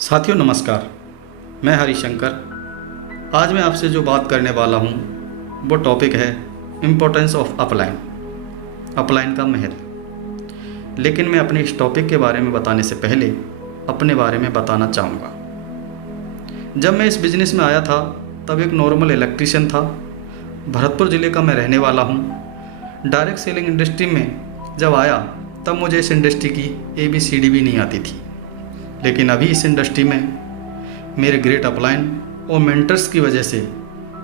साथियों नमस्कार। मैं हरिशंकर। आज मैं आपसे जो बात करने वाला हूँ वो टॉपिक है इम्पोर्टेंस ऑफ अपलाइन, अपलाइन का महत्व। लेकिन मैं अपने इस टॉपिक के बारे में बताने से पहले अपने बारे में बताना चाहूँगा। जब मैं इस बिज़नेस में आया था तब एक नॉर्मल इलेक्ट्रीशियन था। भरतपुर ज़िले का मैं रहने वाला हूँ। डायरेक्ट सेलिंग इंडस्ट्री में जब आया तब मुझे इस इंडस्ट्री की ABCD भी नहीं आती थी। लेकिन अभी इस इंडस्ट्री में मेरे ग्रेट अपलाइन और मेंटर्स की वजह से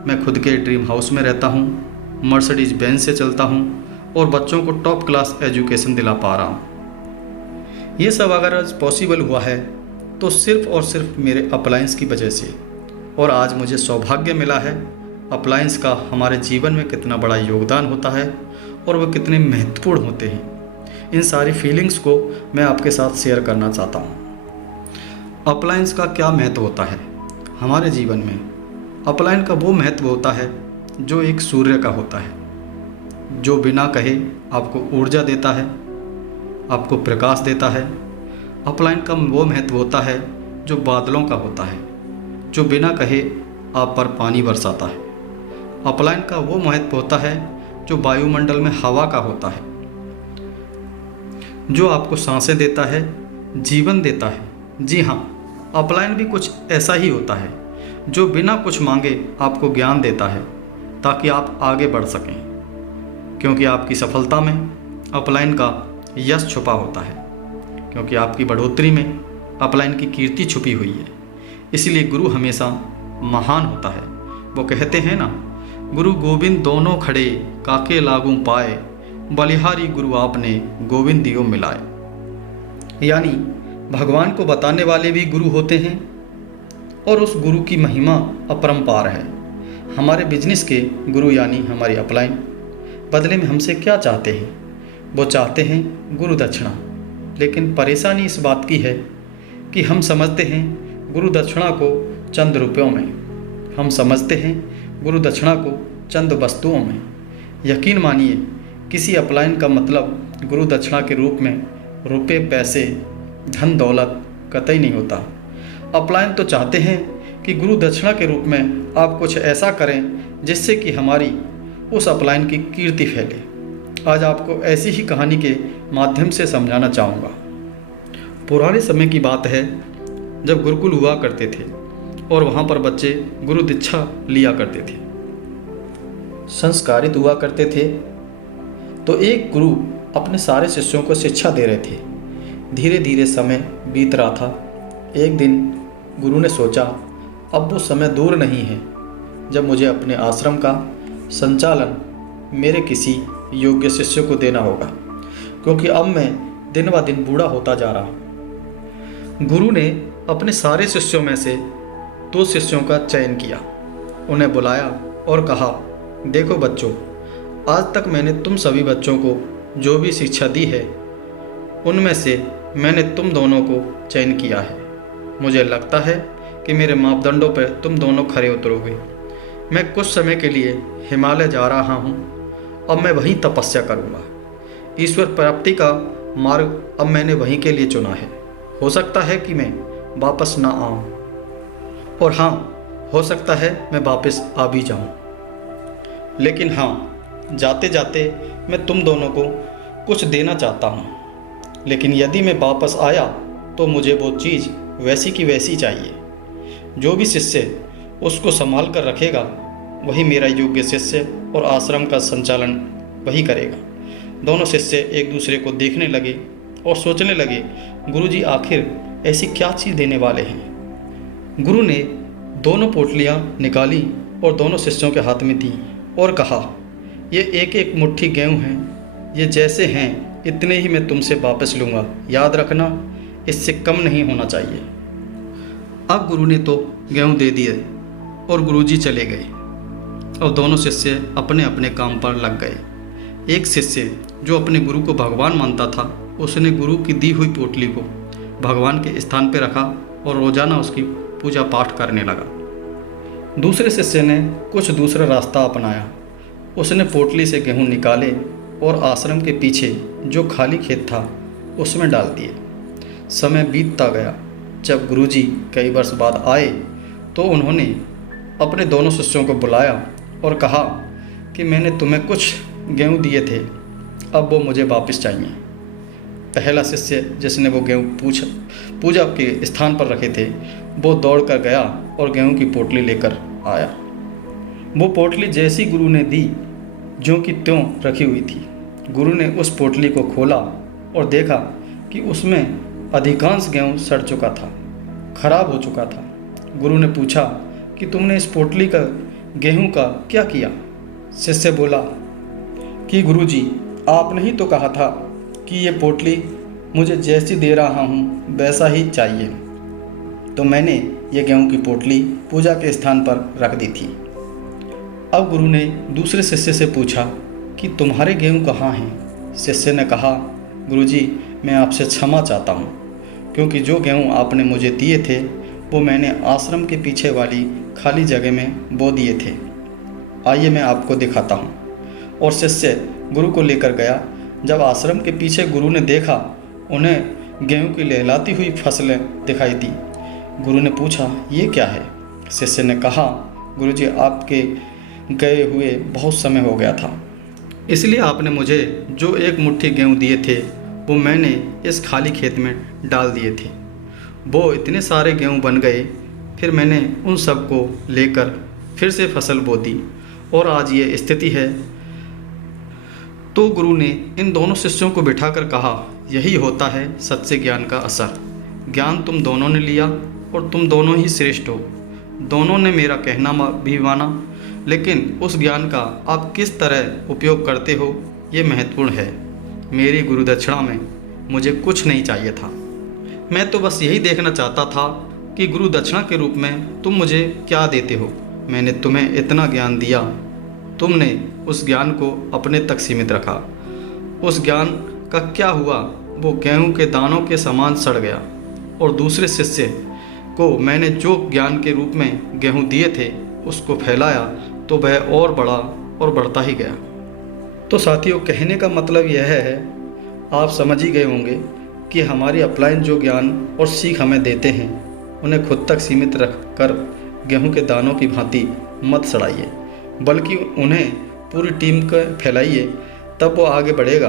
मैं खुद के ड्रीम हाउस में रहता हूँ, मर्सिडीज बेंज से चलता हूँ और बच्चों को टॉप क्लास एजुकेशन दिला पा रहा हूँ। ये सब अगर आज पॉसिबल हुआ है तो सिर्फ़ और सिर्फ मेरे अपलाइंस की वजह से। और आज मुझे सौभाग्य मिला है अपलाइंस का हमारे जीवन में कितना बड़ा योगदान होता है और वो कितने महत्वपूर्ण होते हैं। इन सारी फीलिंग्स को मैं आपके साथ शेयर करना चाहता हूँ। अपलाइंस का क्या महत्व होता है हमारे जीवन में? अपलाइन का वो महत्व होता है जो एक सूर्य का होता है, जो बिना कहे आपको ऊर्जा देता है, आपको प्रकाश देता है। अपलाइन का वो महत्व होता है जो बादलों का होता है, जो बिना कहे आप पर पानी बरसाता है। अपलाइन का वो महत्व होता है जो वायुमंडल में हवा का होता है, जो आपको सांसें देता है, जीवन देता है। जी हाँ, अपलाइन भी कुछ ऐसा ही होता है जो बिना कुछ मांगे आपको ज्ञान देता है ताकि आप आगे बढ़ सकें, क्योंकि आपकी सफलता में अपलाइन का यश छुपा होता है, क्योंकि आपकी बढ़ोतरी में अपलाइन की कीर्ति छुपी हुई है। इसलिए गुरु हमेशा महान होता है। वो कहते हैं ना, गुरु गोविंद दोनों खड़े काके लागू पाए, बलिहारी गुरु आपने गोविंद दियो मिलाए। यानी भगवान को बताने वाले भी गुरु होते हैं और उस गुरु की महिमा अपरंपार है। हमारे बिजनेस के गुरु यानी हमारी अपलाइन बदले में हमसे क्या चाहते हैं? वो चाहते हैं गुरु दक्षिणा। लेकिन परेशानी इस बात की है कि हम समझते हैं गुरु दक्षिणा को चंद रुपयों में, हम समझते हैं गुरु दक्षिणा को चंद वस्तुओं में। यकीन मानिए, किसी अपलाइन का मतलब गुरु दक्षिणा के रूप में रुपए, पैसे, धन दौलत कतई नहीं होता। अपलाइन तो चाहते हैं कि गुरु दक्षिणा के रूप में आप कुछ ऐसा करें जिससे कि हमारी उस अपलाइन की कीर्ति फैले। आज आपको ऐसी ही कहानी के माध्यम से समझाना चाहूँगा। पुराने समय की बात है जब गुरुकुल हुआ करते थे और वहाँ पर बच्चे गुरु दीक्षा लिया करते थे, संस्कारित हुआ करते थे। तो एक गुरु अपने सारे शिष्यों को शिक्षा दे रहे थे। धीरे धीरे समय बीत रहा था। एक दिन गुरु ने सोचा, अब वो समय दूर नहीं है जब मुझे अपने आश्रम का संचालन मेरे किसी योग्य शिष्य को देना होगा, क्योंकि अब मैं दिन ब दिन बूढ़ा होता जा रहा। गुरु ने अपने सारे शिष्यों में से 2 शिष्यों का चयन किया, उन्हें बुलाया और कहा, देखो बच्चों, आज तक मैंने तुम सभी बच्चों को जो भी शिक्षा दी है उनमें से मैंने तुम दोनों को चयन किया है। मुझे लगता है कि मेरे मापदंडों पर तुम दोनों खरे उतरोगे। मैं कुछ समय के लिए हिमालय जा रहा हूँ। अब मैं वहीं तपस्या करूँगा। ईश्वर प्राप्ति का मार्ग अब मैंने वहीं के लिए चुना है। हो सकता है कि मैं वापस ना आऊँ, और हाँ, हो सकता है मैं वापस आ भी जाऊँ। लेकिन हाँ, जाते जाते मैं तुम दोनों को कुछ देना चाहता हूँ। लेकिन यदि मैं वापस आया तो मुझे वो चीज़ वैसी की वैसी चाहिए। जो भी शिष्य उसको संभाल कर रखेगा वही मेरा योग्य शिष्य, और आश्रम का संचालन वही करेगा। दोनों शिष्य एक दूसरे को देखने लगे और सोचने लगे, गुरुजी आखिर ऐसी क्या चीज़ देने वाले हैं। गुरु ने दोनों पोटलियाँ निकाली और दोनों शिष्यों के हाथ में दी और कहा, ये एक एक मुट्ठी गेहूँ हैं, ये जैसे हैं इतने ही मैं तुमसे वापस लूँगा। याद रखना, इससे कम नहीं होना चाहिए। अब गुरु ने तो गेहूँ दे दिए और गुरुजी चले गए और दोनों शिष्य अपने अपने काम पर लग गए। एक शिष्य जो अपने गुरु को भगवान मानता था, उसने गुरु की दी हुई पोटली को भगवान के स्थान पर रखा और रोजाना उसकी पूजा पाठ करने लगा। दूसरे शिष्य ने कुछ दूसरा रास्ता अपनाया। उसने पोटली से गेहूँ निकाले और आश्रम के पीछे जो खाली खेत था उसमें डाल दिए। समय बीतता गया जब गुरुजी कई वर्ष बाद आए तो उन्होंने अपने दोनों शिष्यों को बुलाया और कहा कि मैंने तुम्हें कुछ गेहूँ दिए थे, अब वो मुझे वापस चाहिए। पहला शिष्य जिसने वो गेहूँ पूजा के स्थान पर रखे थे वो दौड़ कर गया और गेहूँ की पोटली लेकर आया। वो पोटली जैसी गुरु ने दी ज्यों की त्यों रखी हुई थी। गुरु ने उस पोटली को खोला और देखा कि उसमें अधिकांश गेहूँ सड़ चुका था, खराब हो चुका था। गुरु ने पूछा कि तुमने इस पोटली का गेहूँ का क्या किया? शिष्य बोला कि गुरुजी, आपने ही तो कहा था कि ये पोटली मुझे जैसी दे रहा हूँ वैसा ही चाहिए, तो मैंने ये गेहूँ की पोटली पूजा के स्थान पर रख दी थी। अब गुरु ने दूसरे शिष्य से पूछा कि तुम्हारे गेहूँ कहाँ हैं? शिष्य ने कहा, गुरुजी, मैं आपसे क्षमा चाहता हूँ, क्योंकि जो गेहूँ आपने मुझे दिए थे वो मैंने आश्रम के पीछे वाली खाली जगह में बो दिए थे। आइए मैं आपको दिखाता हूँ। और शिष्य गुरु को लेकर गया। जब आश्रम के पीछे गुरु ने देखा, उन्हें गेहूँ की लहलाती हुई फसलें दिखाई दी। गुरु ने पूछा, ये क्या है? शिष्य ने कहा, गुरुजी, आपके गए हुए बहुत समय हो गया था, इसलिए आपने मुझे जो एक मुट्ठी गेहूँ दिए थे वो मैंने इस खाली खेत में डाल दिए थे। वो इतने सारे गेहूँ बन गए, फिर मैंने उन सब को लेकर फिर से फसल बो दी और आज ये स्थिति है। तो गुरु ने इन दोनों शिष्यों को बिठाकर कहा, यही होता है सच्चे ज्ञान का असर। ज्ञान तुम दोनों ने लिया और तुम दोनों ही श्रेष्ठ हो। दोनों ने मेरा कहना भी माना, लेकिन उस ज्ञान का आप किस तरह उपयोग करते हो ये महत्वपूर्ण है। मेरी गुरु दक्षिणा में मुझे कुछ नहीं चाहिए था। मैं तो बस यही देखना चाहता था कि गुरु दक्षिणा के रूप में तुम मुझे क्या देते हो। मैंने तुम्हें इतना ज्ञान दिया, तुमने उस ज्ञान को अपने तक सीमित रखा। उस ज्ञान का क्या हुआ? वो गेहूं के दानों के समान सड़ गया। और दूसरे शिष्य को मैंने जो ज्ञान के रूप में गेहूं दिए थे उसको फैलाया तो वह और बढ़ा और बढ़ता ही गया। तो साथियों, कहने का मतलब यह है, आप समझ ही गए होंगे कि हमारी अपलाइन जो ज्ञान और सीख हमें देते हैं उन्हें खुद तक सीमित रख कर गेहूं के दानों की भांति मत सड़ाइए, बल्कि उन्हें पूरी टीम को फैलाइए। तब वो आगे बढ़ेगा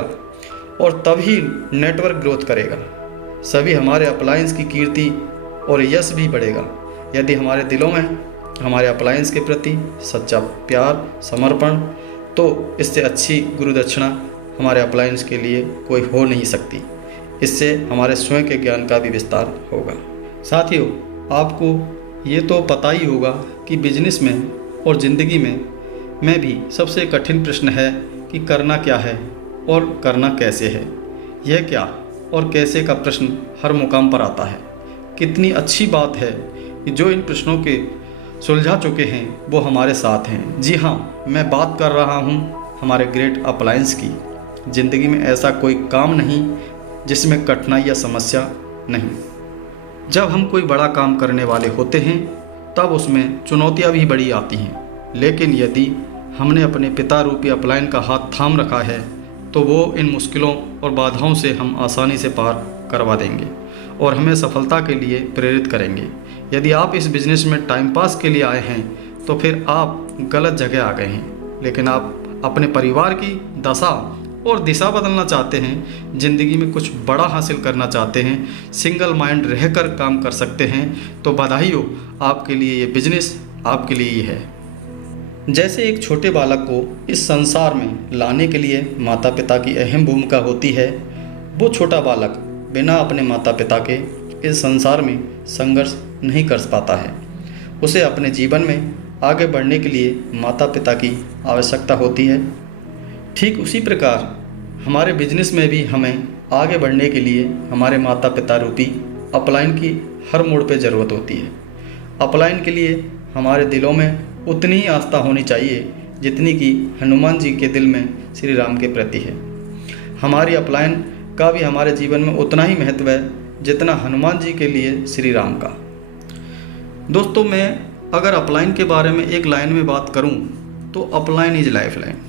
और तब ही नेटवर्क ग्रोथ करेगा। सभी हमारे अप्लायंस की कीर्ति और यश भी बढ़ेगा यदि हमारे दिलों में हमारे अप्लायंस के प्रति सच्चा प्यार, समर्पण। तो इससे अच्छी गुरु दक्षिणा हमारे अप्लायंस के लिए कोई हो नहीं सकती। इससे हमारे स्वयं के ज्ञान का भी विस्तार होगा। साथियों, आपको ये तो पता ही होगा कि बिजनेस में और ज़िंदगी में भी सबसे कठिन प्रश्न है कि करना क्या है और करना कैसे है। यह क्या और कैसे का प्रश्न हर मुकाम पर आता है। कितनी अच्छी बात है कि जो इन प्रश्नों के सुलझा चुके हैं वो हमारे साथ हैं। जी हाँ, मैं बात कर रहा हूँ हमारे ग्रेट अप्लायंस की। ज़िंदगी में ऐसा कोई काम नहीं जिसमें कठिनाई या समस्या नहीं। जब हम कोई बड़ा काम करने वाले होते हैं तब उसमें चुनौतियाँ भी बड़ी आती हैं, लेकिन यदि हमने अपने पिता रूपी अपलायन का हाथ थाम रखा है तो वो इन मुश्किलों और बाधाओं से हम आसानी से पार करवा देंगे और हमें सफलता के लिए प्रेरित करेंगे। यदि आप इस बिज़नेस में टाइम पास के लिए आए हैं तो फिर आप गलत जगह आ गए हैं। लेकिन आप अपने परिवार की दशा और दिशा बदलना चाहते हैं, ज़िंदगी में कुछ बड़ा हासिल करना चाहते हैं, सिंगल माइंड रहकर काम कर सकते हैं, तो बधाई हो, आपके लिए ये बिजनेस आपके लिए ही है। जैसे एक छोटे बालक को इस संसार में लाने के लिए माता पिता की अहम भूमिका होती है, वो छोटा बालक बिना अपने माता पिता के इस संसार में संघर्ष नहीं कर पाता है। उसे अपने जीवन में आगे बढ़ने के लिए माता पिता की आवश्यकता होती है। ठीक उसी प्रकार हमारे बिजनेस में भी हमें आगे बढ़ने के लिए हमारे माता पिता रूपी अपलाइन की हर मोड़ पे ज़रूरत होती है। अपलाइन के लिए हमारे दिलों में उतनी ही आस्था होनी चाहिए जितनी कि हनुमान जी के दिल में श्री राम के प्रति है। हमारी अपलाइन का भी हमारे जीवन में उतना ही महत्व है जितना हनुमान जी के लिए श्री राम का। दोस्तों, मैं अगर अपलाइन के बारे में एक लाइन में बात करूं तो अपलाइन इज लाइफ लाइन।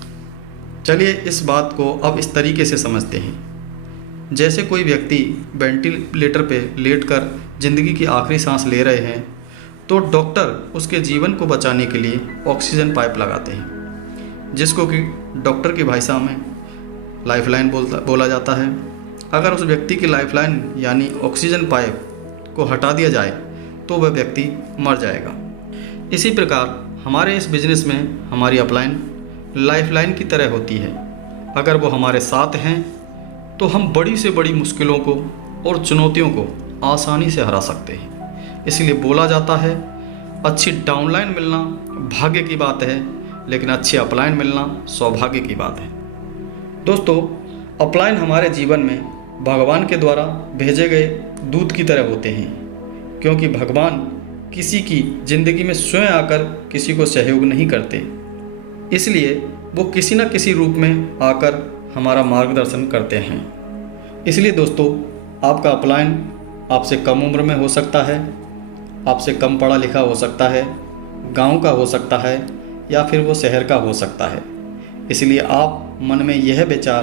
चलिए इस बात को अब इस तरीके से समझते हैं जैसे कोई व्यक्ति वेंटिलेटर पे लेटकर ज़िंदगी की आखिरी सांस ले रहे हैं, तो डॉक्टर उसके जीवन को बचाने के लिए ऑक्सीजन पाइप लगाते हैं, जिसको कि डॉक्टर की भाषा में लाइफलाइन बोला जाता है। अगर उस व्यक्ति की लाइफलाइन यानी ऑक्सीजन पाइप को हटा दिया जाए तो वह व्यक्ति मर जाएगा। इसी प्रकार हमारे इस बिजनेस में हमारी अपलाइन लाइफलाइन की तरह होती है। अगर वो हमारे साथ हैं तो हम बड़ी से बड़ी मुश्किलों को और चुनौतियों को आसानी से हरा सकते हैं। इसलिए बोला जाता है, अच्छी डाउनलाइन मिलना भाग्य की बात है, लेकिन अच्छी अपलाइन मिलना सौभाग्य की बात है। दोस्तों, अपलाइन हमारे जीवन में भगवान के द्वारा भेजे गए दूत की तरह होते हैं, क्योंकि भगवान किसी की ज़िंदगी में स्वयं आकर किसी को सहयोग नहीं करते, इसलिए वो किसी न किसी रूप में आकर हमारा मार्गदर्शन करते हैं। इसलिए दोस्तों, आपका अपलाइन आपसे कम उम्र में हो सकता है, आपसे कम पढ़ा लिखा हो सकता है, गांव का हो सकता है, या फिर वो शहर का हो सकता है। इसलिए आप मन में यह विचार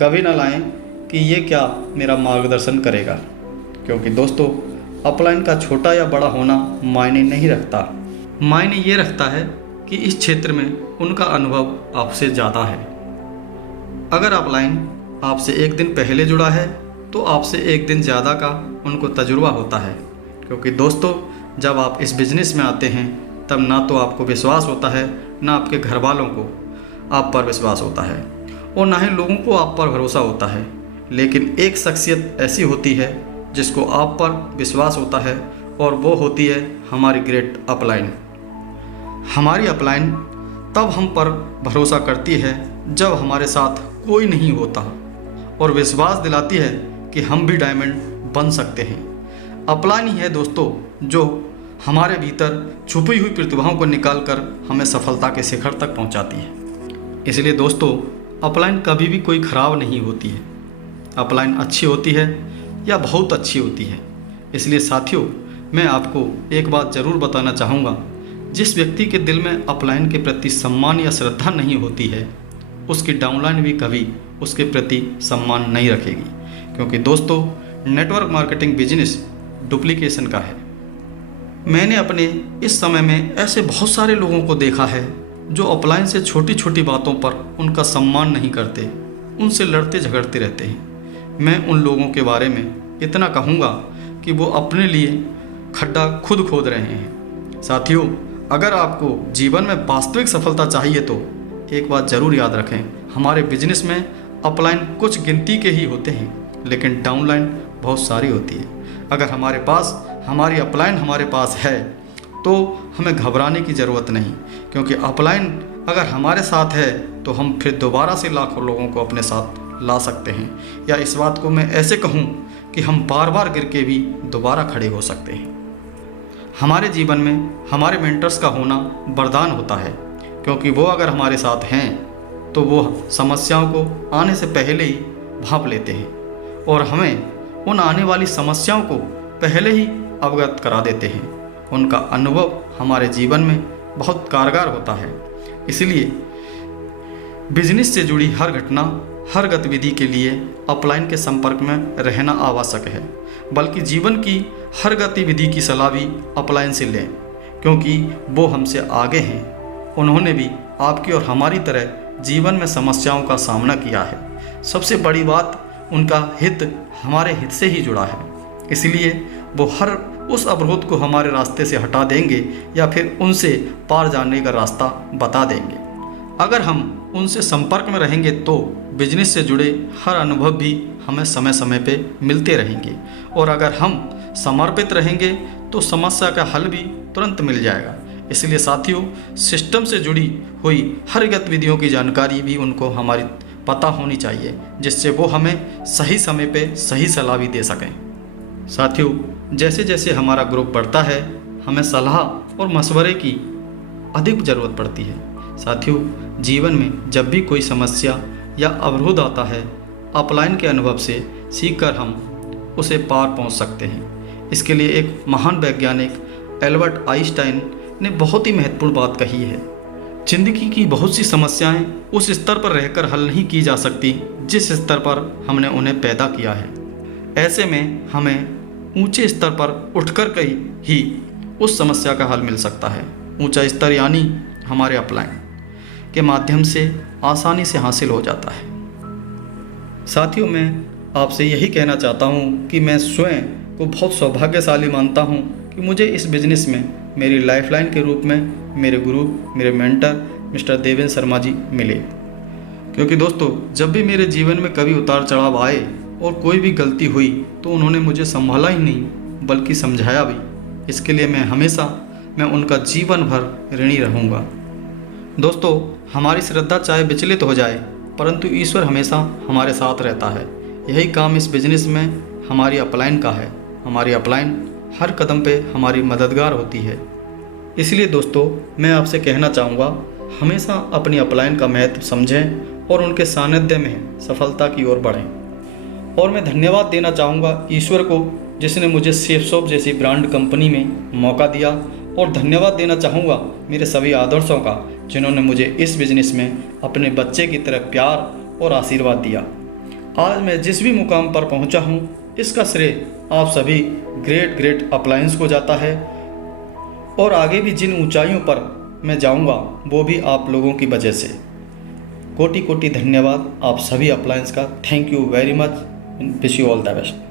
कभी ना लाएं कि ये क्या मेरा मार्गदर्शन करेगा, क्योंकि दोस्तों अपलाइन का छोटा या बड़ा होना मायने नहीं रखता। मायने ये रखता है कि इस क्षेत्र में उनका अनुभव आपसे ज़्यादा है। अगर अपलाइन आपसे एक दिन पहले जुड़ा है तो आपसे एक दिन ज़्यादा का उनको तजुर्बा होता है, क्योंकि दोस्तों जब आप इस बिज़नेस में आते हैं तब ना तो आपको विश्वास होता है, ना आपके घर वालों को आप पर विश्वास होता है, और ना ही लोगों को आप पर भरोसा होता है। लेकिन एक शख्सियत ऐसी होती है जिसको आप पर विश्वास होता है, और वो होती है हमारी ग्रेट अपलाइन। हमारी अपलाइन तब हम पर भरोसा करती है जब हमारे साथ कोई नहीं होता, और विश्वास दिलाती है कि हम भी डायमंड बन सकते हैं। अपलाइन ही है दोस्तों जो हमारे भीतर छुपी हुई प्रतिभाओं को निकालकर हमें सफलता के शिखर तक पहुंचाती है। इसलिए दोस्तों अपलाइन कभी भी कोई ख़राब नहीं होती है। अपलाइन अच्छी होती है या बहुत अच्छी होती है। इसलिए साथियों, मैं आपको एक बात ज़रूर बताना चाहूँगा, जिस व्यक्ति के दिल में अपलाइन के प्रति सम्मान या श्रद्धा नहीं होती है, उसकी डाउनलाइन भी कभी उसके प्रति सम्मान नहीं रखेगी, क्योंकि दोस्तों नेटवर्क मार्केटिंग बिजनेस डुप्लीकेशन का है। मैंने अपने इस समय में ऐसे बहुत सारे लोगों को देखा है जो अपलाइन से छोटी छोटी बातों पर उनका सम्मान नहीं करते, उनसे लड़ते झगड़ते रहते हैं। मैं उन लोगों के बारे में इतना कहूँगा कि वो अपने लिए खड्डा खुद खोद रहे हैं। साथियों, अगर आपको जीवन में वास्तविक सफलता चाहिए तो एक बात ज़रूर याद रखें, हमारे बिजनेस में अपलाइन कुछ गिनती के ही होते हैं, लेकिन डाउनलाइन बहुत सारी होती है। अगर हमारे पास हमारी अपलाइन हमारे पास है तो हमें घबराने की ज़रूरत नहीं, क्योंकि अपलाइन अगर हमारे साथ है तो हम फिर दोबारा से लाखों लोगों को अपने साथ ला सकते हैं, या इस बात को मैं ऐसे कहूँ कि हम बार बार गिर के भी दोबारा खड़े हो सकते हैं। हमारे जीवन में हमारे मेंटर्स का होना वरदान होता है, क्योंकि वो अगर हमारे साथ हैं तो वो समस्याओं को आने से पहले ही भांप लेते हैं, और हमें उन आने वाली समस्याओं को पहले ही अवगत करा देते हैं। उनका अनुभव हमारे जीवन में बहुत कारगर होता है। इसलिए बिजनेस से जुड़ी हर घटना, हर गतिविधि के लिए अपलाइन के संपर्क में रहना आवश्यक है, बल्कि जीवन की हर गतिविधि की सलाह भी अपलाइन से लें, क्योंकि वो हमसे आगे हैं। उन्होंने भी आपकी और हमारी तरह जीवन में समस्याओं का सामना किया है। सबसे बड़ी बात, उनका हित हमारे हित से ही जुड़ा है, इसलिए वो हर उस अवरोध को हमारे रास्ते से हटा देंगे या फिर उनसे पार जाने का रास्ता बता देंगे। अगर हम उनसे संपर्क में रहेंगे तो बिजनेस से जुड़े हर अनुभव भी हमें समय समय पे मिलते रहेंगे, और अगर हम समर्पित रहेंगे तो समस्या का हल भी तुरंत मिल जाएगा। इसलिए साथियों, सिस्टम से जुड़ी हुई हर गतिविधियों की जानकारी भी उनको हमारी पता होनी चाहिए, जिससे वो हमें सही समय पे सही सलाह भी दे सकें। साथियों, जैसे जैसे हमारा ग्रुप बढ़ता है, हमें सलाह और मशवरे की अधिक ज़रूरत पड़ती है। साथियों, जीवन में जब भी कोई समस्या या अवरोध आता है, अपलाइन के अनुभव से सीखकर हम उसे पार पहुंच सकते हैं। इसके लिए एक महान वैज्ञानिक एल्बर्ट आइंस्टाइन ने बहुत ही महत्वपूर्ण बात कही है। जिंदगी की बहुत सी समस्याएं उस स्तर पर रहकर हल नहीं की जा सकती जिस स्तर पर हमने उन्हें पैदा किया है। ऐसे में हमें ऊंचे स्तर पर उठकर ही उस समस्या का हल मिल सकता है। ऊंचा स्तर यानी हमारे अपलाइन के माध्यम से आसानी से हासिल हो जाता है। साथियों, मैं आपसे यही कहना चाहता हूँ कि मैं स्वयं को बहुत सौभाग्यशाली मानता हूँ कि मुझे इस बिज़नेस में मेरी लाइफलाइन के रूप में मेरे गुरु, मेरे मेंटर मिस्टर देवेंद्र शर्मा जी मिले। क्योंकि दोस्तों, जब भी मेरे जीवन में कभी उतार चढ़ाव आए और कोई भी गलती हुई तो उन्होंने मुझे संभाला ही नहीं बल्कि समझाया भी। इसके लिए मैं उनका जीवन भर ऋणी रहूँगा। दोस्तों, हमारी श्रद्धा चाहे विचलित हो जाए परंतु ईश्वर हमेशा हमारे साथ रहता है। यही काम इस बिज़नेस में हमारी अपलाइन का है। हमारी अपलाइन हर कदम पे हमारी मददगार होती है। इसलिए दोस्तों, मैं आपसे कहना चाहूँगा, हमेशा अपनी अपलाइन का महत्व समझें और उनके सानिध्य में सफलता की ओर बढ़ें। और मैं धन्यवाद देना चाहूँगा ईश्वर को जिसने मुझे सेफसॉफ्ट जैसी ब्रांड कंपनी में मौका दिया, और धन्यवाद देना चाहूँगा मेरे सभी आदर्शों का जिन्होंने मुझे इस बिज़नेस में अपने बच्चे की तरह प्यार और आशीर्वाद दिया। आज मैं जिस भी मुकाम पर पहुँचा हूँ इसका श्रेय आप सभी ग्रेट अपलायंस को जाता है, और आगे भी जिन ऊंचाइयों पर मैं जाऊंगा वो भी आप लोगों की वजह से। कोटि कोटि धन्यवाद आप सभी अपलायंस का। Thank you very much. Wish you all the best.